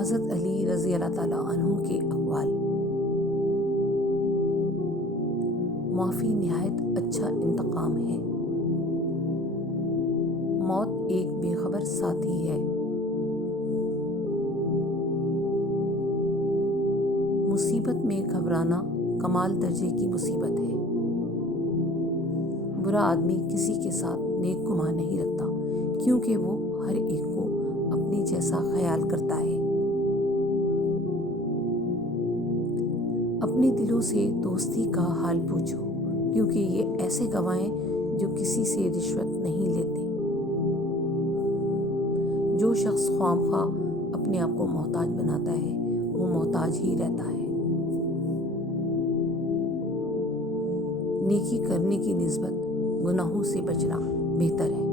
حضرت علی رضی اللہ تعالیٰ عنہ کے اقوال: معافی نہایت اچھا انتقام ہے۔ موت ایک بے خبر ساتھی ہے۔ مصیبت میں گھبرانا کمال درجے کی مصیبت ہے۔ برا آدمی کسی کے ساتھ نیک گمان نہیں رکھتا، کیونکہ وہ ہر ایک کو اپنی جیسا خیال کرتا ہے۔ اپنے دلوں سے دوستی کا حال پوچھو، کیونکہ یہ ایسے گواہ ہیں جو کسی سے رشوت نہیں لیتے۔ جو شخص خواہ اپنے آپ کو محتاج بناتا ہے وہ محتاج ہی رہتا ہے۔ نیکی کرنے کی نسبت گناہوں سے بچنا بہتر ہے۔